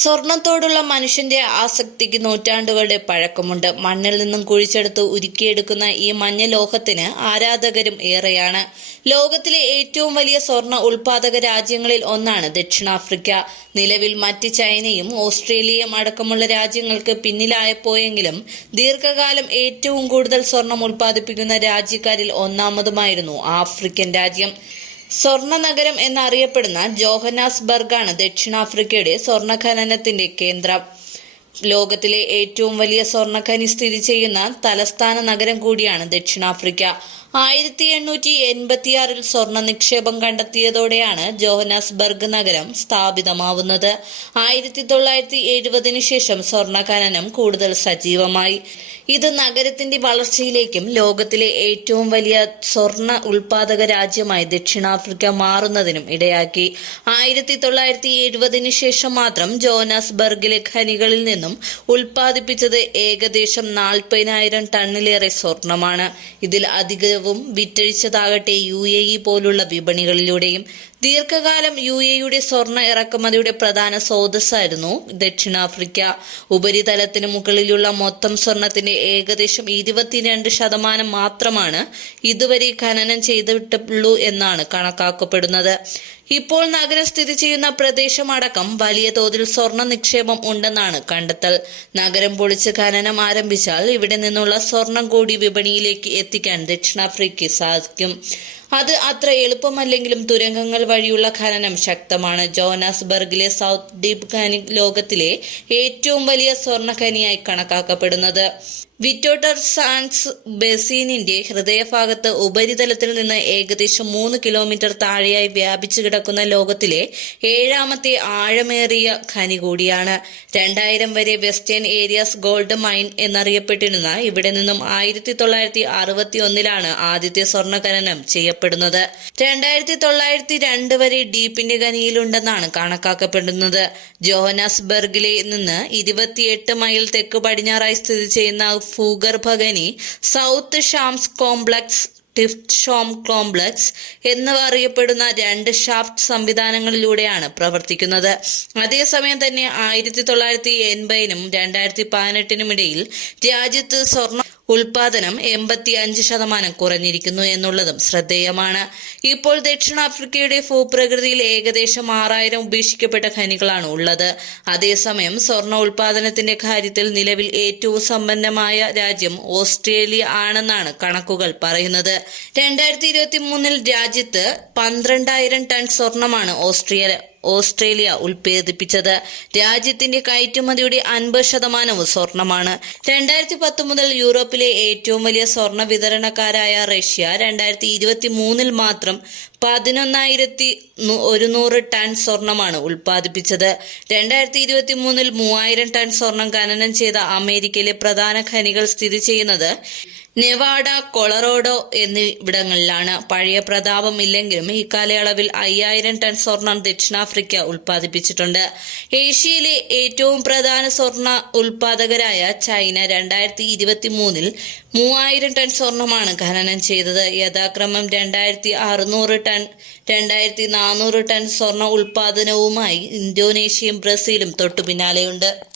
സ്വർണത്തോടുള്ള മനുഷ്യന്റെ ആസക്തിക്ക് നൂറ്റാണ്ടുകളുടെ പഴക്കമുണ്ട്. മണ്ണിൽ നിന്നും കുഴിച്ചെടുത്ത് ഉരുക്കിയെടുക്കുന്ന ഈ മഞ്ഞ ലോഹത്തിന് ആരാധകരും ഏറെയാണ്. ലോകത്തിലെ ഏറ്റവും വലിയ സ്വർണ ഉൽപാദക രാജ്യങ്ങളിൽ ഒന്നാണ് ദക്ഷിണാഫ്രിക്ക. നിലവിൽ മറ്റ് ചൈനയും ഓസ്ട്രേലിയയും അടക്കമുള്ള രാജ്യങ്ങൾക്ക് പിന്നിലായപ്പോയെങ്കിലും ദീർഘകാലം ഏറ്റവും കൂടുതൽ സ്വർണം ഉൽപാദിപ്പിക്കുന്ന രാജ്യക്കാരിൽ ഒന്നാമതുമായിരുന്നു ആഫ്രിക്കൻ രാജ്യം. സ്വർണ നഗരം എന്നറിയപ്പെടുന്ന ജോഹനാസ്ബർഗാണ് ദക്ഷിണാഫ്രിക്കയുടെ സ്വർണ ഖനനത്തിന്റെ കേന്ദ്രം. ലോകത്തിലെ ഏറ്റവും വലിയ സ്വർണഖനി സ്ഥിതി ചെയ്യുന്ന തലസ്ഥാന നഗരം കൂടിയാണ് ദക്ഷിണാഫ്രിക്ക. ആയിരത്തി എണ്ണൂറ്റി എൺപത്തിയാറിൽ സ്വർണ നിക്ഷേപം കണ്ടെത്തിയതോടെയാണ് ജോഹനാസ്ബർഗ് നഗരം സ്ഥാപിതമാവുന്നത്. ആയിരത്തി തൊള്ളായിരത്തി എഴുപതിനു ശേഷം സ്വർണ ഖനനം കൂടുതൽ സജീവമായി. ഇത് നഗരത്തിന്റെ വളർച്ചയിലേക്കും ലോകത്തിലെ ഏറ്റവും വലിയ സ്വർണ ഉൽപാദക രാജ്യമായി ദക്ഷിണാഫ്രിക്ക മാറുന്നതിനും ഇടയാക്കി. ആയിരത്തി തൊള്ളായിരത്തി എഴുപതിനു ശേഷം മാത്രം ജോനാസ്ബർഗിലെ ഖനികളിൽ നിന്നും ഉൽപ്പാദിപ്പിച്ചത് ഏകദേശം നാൽപ്പതിനായിരം ടണ്ണിലേറെ സ്വർണമാണ്. ഇതിൽ അധികവും വിറ്റഴിച്ചതാകട്ടെ യു എ ഇ പോലുള്ള വിപണികളിലൂടെയും ദീർഘകാലം യു എയുടെ സ്വർണ ഇറക്കുമതിയുടെ പ്രധാന സ്രോതസ്സായിരുന്നു. ദക്ഷിണാഫ്രിക്ക ഉപരിതലത്തിന് മുകളിലുള്ള മൊത്തം സ്വർണത്തിന്റെ ഏകദേശം ഇരുപത്തിരണ്ട് ശതമാനം മാത്രമാണ് ഇതുവരെ ഖനനം ചെയ്തിട്ടുള്ളൂ എന്നാണ് കണക്കാക്കപ്പെടുന്നത്. ഇപ്പോൾ നഗരം സ്ഥിതി ചെയ്യുന്ന പ്രദേശമടക്കം വലിയ തോതിൽ സ്വർണ നിക്ഷേപം ഉണ്ടെന്നാണ് കണ്ടെത്തൽ. നഗരം പൊളിച്ച് ഖനനം ആരംഭിച്ചാൽ ഇവിടെ നിന്നുള്ള സ്വർണം കൂടി വിപണിയിലേക്ക് എത്തിക്കാൻ ദക്ഷിണാഫ്രിക്കയ്ക്ക് സാധിക്കും. അത് അത്ര എളുപ്പമല്ലെങ്കിലും തുരങ്കങ്ങൾ വഴിയുള്ള ഖനനം ശക്തമാണ്. ജോനാസ്ബർഗിലെ സൗത്ത് ഡീപ് ഖനി ലോകത്തിലെ ഏറ്റവും വലിയ സ്വർണ ഖനിയായി കണക്കാക്കപ്പെടുന്നത്. വിറ്റോട്ടർ സാൻസ് ബെസീനിന്റെ ഹൃദയഭാഗത്ത് ഉപരിതലത്തിൽ നിന്ന് ഏകദേശം മൂന്ന് കിലോമീറ്റർ താഴെയായി വ്യാപിച്ചു കിടക്കുന്ന ലോകത്തിലെ ഏഴാമത്തെ ആഴമേറിയ ഖനി കൂടിയാണ്. രണ്ടായിരം വരെ വെസ്റ്റേൺ ഏരിയാസ് ഗോൾഡ് മൈൻ എന്നറിയപ്പെട്ടിരുന്ന ഇവിടെ നിന്നും ആയിരത്തി തൊള്ളായിരത്തി അറുപത്തി ഒന്നിലാണ് ആദ്യത്തെ സ്വർണ ഖനനം ചെയ്യപ്പെടുന്നത്. രണ്ടായിരത്തി തൊള്ളായിരത്തി രണ്ട് വരെ ഡീപ്പിന്റെ ഖനിയിലുണ്ടെന്നാണ് കണക്കാക്കപ്പെടുന്നത്. ജോഹനാസ്ബർഗിലെ നിന്ന് ഇരുപത്തിയെട്ട് മൈൽ തെക്ക് പടിഞ്ഞാറായി സ്ഥിതി ചെയ്യുന്ന ഭൂഗർഭ ഖനി സൗത്ത് ഷാംസ് കോംപ്ലക്സ് ടിഫ്റ്റ് ഷോം കോംപ്ലക്സ് എന്നിവ അറിയപ്പെടുന്ന രണ്ട് ഷാഫ്റ്റ് സംവിധാനങ്ങളിലൂടെയാണ് പ്രവർത്തിക്കുന്നത്. അതേസമയം തന്നെ ആയിരത്തി തൊള്ളായിരത്തി എൺപതിനും രണ്ടായിരത്തി പതിനെട്ടിനും ഇടയിൽ രാജ്യത്ത് സ്വർണ ഉൽപാദനം എൺപത്തി അഞ്ച് ശതമാനം കുറഞ്ഞിരിക്കുന്നു എന്നുള്ളതും ശ്രദ്ധേയമാണ്. ഇപ്പോൾ ദക്ഷിണാഫ്രിക്കയുടെ ഭൂപ്രകൃതിയിൽ ഏകദേശം ആറായിരം ഉപേക്ഷിക്കപ്പെട്ട ഖനികളാണ് ഉള്ളത്. അതേസമയം സ്വർണ ഉൽപാദനത്തിന്റെ കാര്യത്തിൽ നിലവിൽ ഏറ്റവും സമ്പന്നമായ രാജ്യം ഓസ്ട്രേലിയ ആണെന്നാണ് കണക്കുകൾ പറയുന്നത്. രണ്ടായിരത്തി ഇരുപത്തി മൂന്നിൽ രാജ്യത്ത് പന്ത്രണ്ടായിരം ടൺ സ്വർണമാണ് ഓസ്ട്രേലിയ ഓസ്ട്രേലിയ ഉൽപ്പാദിപ്പിച്ചത് രാജ്യത്തിന്റെ കയറ്റുമതിയുടെ അൻപത് ശതമാനവും സ്വർണമാണ്. രണ്ടായിരത്തി പത്ത് മുതൽ യൂറോപ്പിലെ ഏറ്റവും വലിയ സ്വർണ വിതരണക്കാരായ റഷ്യ രണ്ടായിരത്തി ഇരുപത്തി മൂന്നിൽ മാത്രം പതിനൊന്നായിരത്തി ഒരുന്നൂറ് ടൺ സ്വർണമാണ് ഉൽപ്പാദിപ്പിച്ചത് രണ്ടായിരത്തി ഇരുപത്തി മൂന്നിൽ മൂവായിരം ടൺ സ്വർണം ഖനനം ചെയ്ത അമേരിക്കയിലെ പ്രധാന ഖനികൾ സ്ഥിതി ചെയ്യുന്നത് നെവാഡ കൊളറോഡോ എന്നിവിടങ്ങളിലാണ് പഴയ പ്രതാപം ഇല്ലെങ്കിലും ഈ കാലയളവിൽ അയ്യായിരം ടൺ സ്വർണം ദക്ഷിണാഫ്രിക്ക ഉൽപ്പാദിപ്പിച്ചിട്ടുണ്ട്. ഏഷ്യയിലെ ഏറ്റവും പ്രധാന സ്വർണ ഉൽപാദകരായ ചൈന രണ്ടായിരത്തി ഇരുപത്തി മൂന്നിൽ മൂവായിരം ടൺ സ്വർണമാണ് ഖനനം ചെയ്തത്. യഥാക്രമം രണ്ടായിരത്തി അറുന്നൂറ് ടൺ രണ്ടായിരത്തി നാനൂറ് ടൺ സ്വർണ ഉൽപാദനവുമായി ഇന്തോനേഷ്യയും ബ്രസീലും തൊട്ടു പിന്നാലെയുണ്ട്